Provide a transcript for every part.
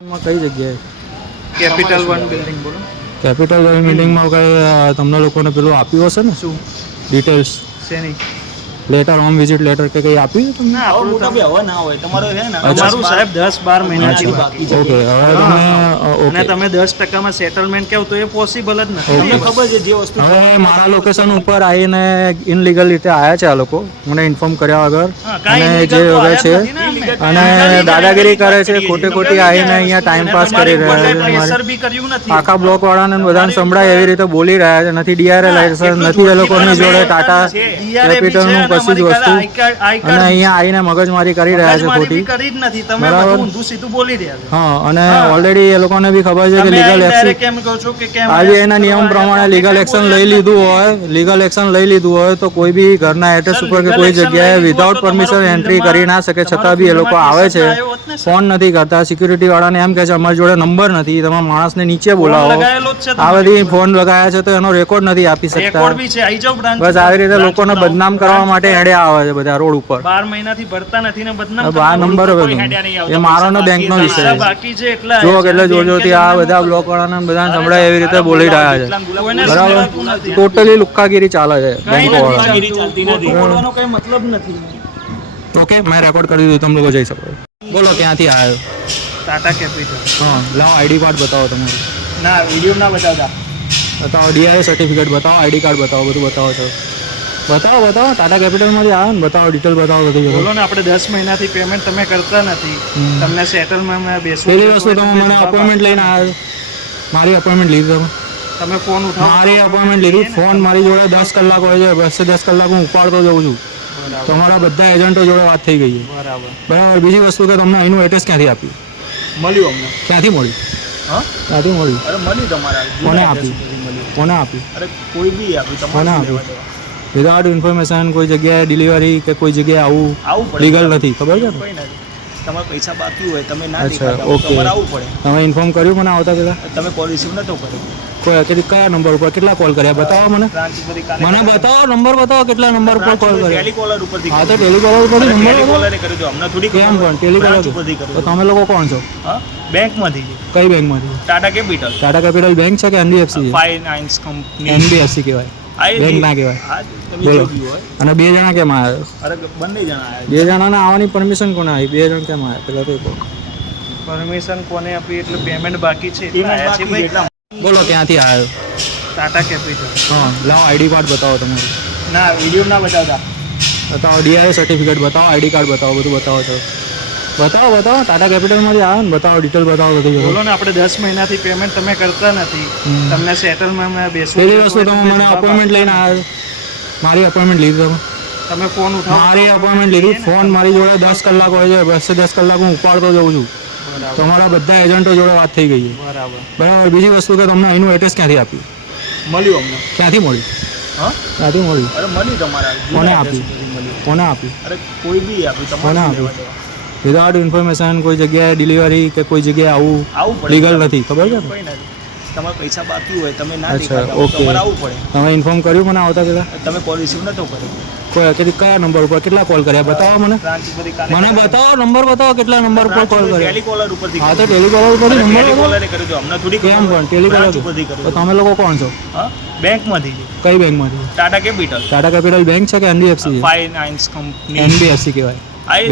કઈ જગ્યાએ? Capital 1 building બોલો. કેપિટલ 1 બિલ્ડિંગમાં કઈ તમને લોકોને પેલું આપ્યું હશે ને શું ડિટેલ્સ? શેની? લેટર હોમ વિઝિટ લેટર કે કઈ આપ્યું છે તમને? ના આપણું મોટા બી હવે ના હોય તમારો છે ને અમારું સાહેબ 10-12 મહિનાથી અચ્છા. બાકી છે. ઓકે હવે તમે અને ઓકે તમે 10% સેટલમેન્ટ કહો તો એ પોસિબલ જ નથી. તમને ખબર છે જે વસ્તુ હવે મારા લોકેશન ઉપર આવીને ઇનલીગલ રીતે આવ્યા છે આ લોકો, મને ઇન્ફોર્મ કર્યા વગર. હા, કાંઈ અને illegal જે તો હવે આયા છે જ નથી ને અમે. અને Legally દાદાગીરી કરે છે, કરીએ ખોટી છીએ. ખોટી આવીને અહીંયા ટાઈમ પાસ કરી રહ્યા છે. પ્રેશર બી કર્યું નથી. આખા બ્લોક વાળાને બધાને સંભળાય એવી રીતે બોલી રહ્યા છે. નથી ડીઆરએલ લાયસન્સ, નથી એ લોકોની જોડે ટાટા કેપિટલનું કશું જ વસ્તુ, અને અહીંયા આવીને મગજમારી કરી રહ્યા છે ખોટી. કરી જ નથી. તમે બરાબર. બધું ઊંધું સીધું બોલી રહ્યા છો. હા, અને ઓલરેડી એ લોકોને બી ખબર છે કે તમે લીગલ direct એક્શન, કેમ કહો છો કે કેમ આરબીઆઈના નિયમ પ્રમાણે લીગલ એક્શન લઈ લીધું હોય તો કોઈ બી ઘરના એડ્રેસ ઉપર કે કોઈ જગ્યાએ વિધાઉટ પરમિશન એન્ટ્રી કરી ના શકે. છતાં બી એ લોકો આવે છે, ફોન નથી કરતા. સિક્યુરિટી વાળાને એમ કહે છે અમારી જોડે નંબર નથી, તમારા માણસને નીચે બોલાવો. લગાયેલો જ છે આ બધી ફોન લગાયા છે તો એનો રેકોર્ડ નથી આપી શકતા. રેકોર્ડ બી છે. આઈ જાવ બ્રાન્ચ. બસ આવી રીતે લોકોને બદનામ કરવા માટે હેડ્યા આવે છે બધા રોડ ઉપર. 12 મહિનાથી ભરતા નથી ને બદનામ આ નંબર એ મારો ને બેંકનો વિષય છે. બાકી છે એટલા જો એટલે જોજોથી આ બધા બ્લોક વાળાને બધાને સંભળાય એવી રીતે બોલી રહ્યા છે. બરાબર, ટોટલી લુખ્ખાગીરી ચાલે છે બેંકો વાળા. ચાલતી નથી બોલવાનો કઈ મતલબ નથી. ઓકે, મેં રેકોર્ડ કરી દીધું, તમે લોકો જઈ શકો. બોલો ક્યાંથી આવ્યો? ટાટા કેપિટલ. હા, લાવો આઈડી કાર્ડ બતાવો તમારું. ના વિડિયો ના બતાવતા. બતાવો, ડીઆઈ સર્ટિફિકેટ બતાવો, આઈડી કાર્ડ બતાવો, બધું બતાવો છો. બતાવો ટાટા કેપિટલમાંથી આવ્યો ને, બતાવો, ડિટેલ બતાવો બધું. બોલો ને, આપણે 10 મહિનાથી પેમેન્ટ તમે કરતા નથી. તમને સેટલમેન્ટમાં બેસવું. પહેલી વસ્તુ તમે મને અપોઇન્ટમેન્ટ લઈને આવ્યો, મારી અપોઇન્ટમેન્ટ લીધી તમે. તમે ફોન ઉઠાવો. મારી અપોઇન્ટમેન્ટ લીધી, ફોન મારી જોડે 10 કલાક હોય છે, 10 કલાક હું ઉપાડતો જઉં છું. તમારા બધા એજન્ટો જોડે વાત થઈ ગઈ છે. બરાબર. બરાબર, બીજી વસ્તુ કે તમને અહીંનું એડ્રેસ ક્યાંથી આપ્યું? મળ્યું અમને. ક્યાંથી મળ્યું? હા ક્યાંથી મળ્યું? અરે મળ્યું તમારા કોને જૂના આપ્યું? address ઉપરથી મળ્યું. કોને આપ્યું? અરે કોઈ બી આપ્યું કોને તમારે આપ્યું? વિધાઉટ ઇન્ફોર્મેશન કોઈ જગ્યાએ ડિલિવરી કે કોઈ જગ્યાએ આવું આવું પડે. લીગલ નથી, ખબર છે ને? કોઈ નથી. તમારે પૈસા બાકી હોય તમે ના અચ્છા, દેખાતા હોય, ઓકે. તમારે આવવું પડે. તમે ઇન્ફોર્મ કર્યું મને આવતા પહેલા? તમે કોલ રિસીવ નતો કર્યો. કયા નંબર ઉપર કેટલા કોલ કર્યા બતાવો મને. બ્રાન્ચ ઉપરથી કાલે મને બતાવો, નંબર બતાવો, કેટલા નંબર પર કોલ કર્યા? ટેલિકોલર ઉપરથી હા, તો ટેલિકોલર ઉપર નંબર બતાવો. ટેલિકોલરે કર્યું હતું. અમને થોડી કેમ પણ ટેલિકોલર? ઉપરથી તો કર્યું. તમે લોકો કોણ છો? હા બેંકમાંથી કઈ બેંકમાંથી? Tata capital Tata capital bank છે કે એનબીએફસી છે? ફાઇનાન્સ કંપની એનબીએફસી કહેવાય, બેંક ના કહેવાય. હા તમે બોલો. જોયું હોય. અને 2 જણા કેમ આવ્યો? અરે બંને જણા આવ્યા. 2 જણાને આવવાની પરમિશન કોને આવી? 2 જણ કેમ આવ્યા પેલા તો એ કહો. પરમિશન કોને આપી? એટલે પેમેન્ટ બાકી છે એટલે પેમેન્ટ આયા છે બાકી છે ભાઈ. એટલા બોલો ક્યાંથી આવ્યો? ટાટા કેપિટલ. હા, લાવો આઈડી કાર્ડ બતાવો તમારું. ના વિડીયો ના બતાવતા. બતાવો, ડીઆઈ સર્ટિફિકેટ બતાવો, આઈડી કાર્ડ બતાવો, બધું બતાવો છો. બતાવો ટાટા કેપિટલમાંથી આવ્યો ને, બતાવો, ડિટેલ બતાવો બધું. બોલો ને, આપણે 10 મહિનાથી પેમેન્ટ તમે કરતા નથી. તમને સેટલમેન્ટમાં બેસવું. પહેલી વસ્તુ તમે મને અપોઇન્ટમેન્ટ લઈને આવ્યો, મારી અપોઇન્ટમેન્ટ લીધી તમે. તમે ફોન ઉઠાવો. મારી અપોઇન્ટમેન્ટ લીધી, ફોન મારી જોડે 10 કલાક હોય છે, 10 કલાક હું ઉપાડતો જઉં છું. તમારા બધા એજન્ટો જોડે વાત થઈ ગઈ છે. બરાબર. બરાબર, બીજી વસ્તુ કે તમને અહીંનું એડ્રેસ ક્યાંથી આપ્યું? મળ્યું અમને. ક્યાંથી મળ્યું? હા ક્યાંથી મળ્યું? અરે મળ્યું તમારા કોને જૂના આપ્યું? address ઉપરથી મળ્યું. કોને આપ્યું? અરે કોઈ બી આપ્યું કોને તમારે આપ્યું? વિધાઉટ ઇન્ફોર્મેશન કોઈ જગ્યાએ ડિલિવરી કે કોઈ જગ્યાએ આવું આવવું પડે. લીગલ નથી, ખબર છે ને? કોઈ નથી. તમારે પૈસા બાકી હોય તમે ના અચ્છા, દેખાતા હોય, ઓકે. તમારે આવવું પડે. તમે ઇન્ફોર્મ કર્યું મને આવતા પહેલા? તમે કોલ રિસીવ નતો કર્યો. કયા નંબર ઉપર કેટલા કોલ કર્યા બતાવો મને. બ્રાન્ચ ઉપરથી કાલે મને બતાવો, નંબર બતાવો, કેટલા નંબર પર કોલ કર્યા? ટેલિકોલર ઉપરથી હા, તો ટેલિકોલર ઉપરથી નંબર બતાવો. ટેલિકોલરે કર્યું હતું. અમને થોડી કેમ પણ બ્રાન્ચ ટેલિકોલર? ઉપરથી તો કર્યું. તમે લોકો કોણ છો? હા બેંકમાંથી કઈ બેંકમાંથી? Tata capital Tata capital bank છે કે એનબીએફસી છે? ફાઇનાન્સ કંપની એનબીએફસી કહેવાય,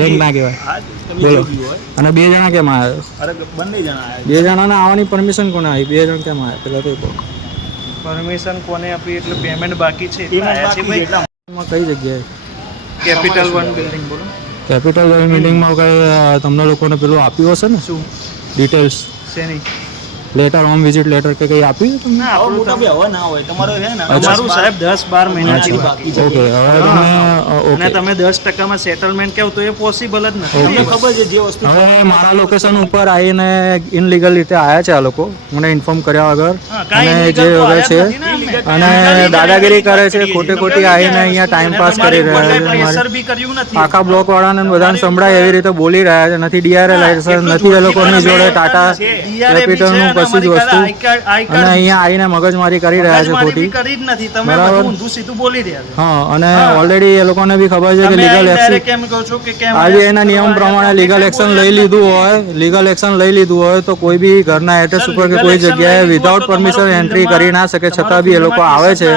બેંક ના કહેવાય. હા તમે બોલો. જોયું હોય. અને 2 જણા કેમ આવ્યો? અરે બંને જણા આવ્યા. 2 જણાને આવવાની પરમિશન કોને આવી? 2 જણ કેમ આવ્યા પેલા તો એ કહો. પરમિશન કોને આપી? એટલે પેમેન્ટ બાકી છે એટલે પેમેન્ટ આયા છે બાકી છે ભાઈ. એટલા કઈ જગ્યાએ? કેપિટલ 1 બિલ્ડિંગ બોલો. કેપિટલ બિલ્ડિંગમાં કઈ તમને લોકોને પેલું આપ્યું હશે ને શું ડિટેલ્સ? શેની? લેટર હોમ વિઝિટ લેટર કે કઈ આપ્યું છે તમને? ના હવે આપણું મોટા બી હવે ના હોય તમારો છે ને અમારું સાહેબ 10-12 મહિનાથી અચ્છા. બાકી છે. ઓકે, હવે તમે અને ઓકે. તમે 10% સેટલમેન્ટ કહો તો એ પોસિબલ જ નથી. તમને ખબર છે જે વસ્તુ હવે મારા લોકેશન ઉપર આવીને ઇનલીગલ રીતે આવ્યા છે આ લોકો, મને ઇન્ફોર્મ કર્યા વગર. હા, કાંઈ અને illegal જે તો હવે આયા જ છે નથી ને અમે. અને Legally દાદાગીરી કરે છે, કરીએ ખોટી છીએ. ખોટી આવીને અહીંયા ટાઈમ પાસ કરી રહ્યા છે. પ્રેશર બી કર્યું નથી. આખા બ્લોક વાળાને બધાને સંભળાય એવી રીતે બોલી રહ્યા છે. નથી ડીઆરએલ લાયસન્સ, નથી એ લોકોની જોડે ટાટા કેપિટલનું કશી જ વસ્તુ અને અહીંયા આવીને મગજમારી કરી રહ્યા છે ખોટી. કરી જ નથી તમે બરાબર. બધું ઊંધું સીધું બોલી રહ્યા છો. હા અને હા. ઓલરેડી એ લોકોને બી ખબર છે કે તમે લીગલ direct એક્શન કેમ કહો છો કે કેમ આરબીઆઈ ના નિયમ પ્રમાણે લીગલ એક્શન લઈ લીધું હોય તો કોઈ બી ઘરના એડ્રેસ ઉપર કે કોઈ જગ્યાએ વિધાઉટ પરમિશન એન્ટ્રી કરી ના શકે, છતાં બી એ લોકો આવે છે,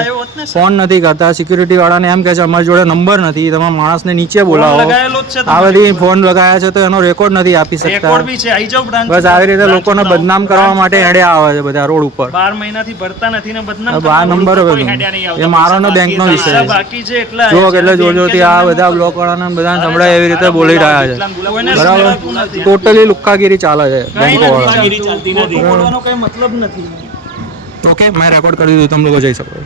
ફોન નથી કરતા. સિક્યુરિટી વાળાને એમ કહે છે અમારી જોડે નંબર નથી, તમે માણસને નીચે બોલાવો. લગાવેલો જ છે આ બધી ફોન લગાયા છે તો એનો રેકોર્ડ નથી આપી શકતા. રેકોર્ડ બી છે, આઈ જાવ બ્રાન્ચ. બસ આવી રીતે લોકોને બદનામ કરવા માટે એડે આવે છે બધા રોડ ઉપર. 12 મહિનાથી ભરતા નથી ને બદનામ બાર કરવા. નંબર કોઈ હેડ્યા નહીં આવતા, એ મારો ને બેંક નો વિષય પૈસા છે. બાકી છે એટલા જો આવ્યા કેટલે છે. જોજોથી આ બધા બ્લોક વાળાને બધાને સંભળાય એવી રીતે બોલી રહ્યા છે. કોઈને બરાબર, સમજાતું નથી. ટોટલી લુખ્ખાગીરી ચાલે છે કંઈ બેંકો નથી વાળા. ચાલતી નથી. ખોટું બોલવાનો કઈ મતલબ નથી. ઓકે, મેં રેકોર્ડ કરી દીધું, તમે લોકો જઈ શકો.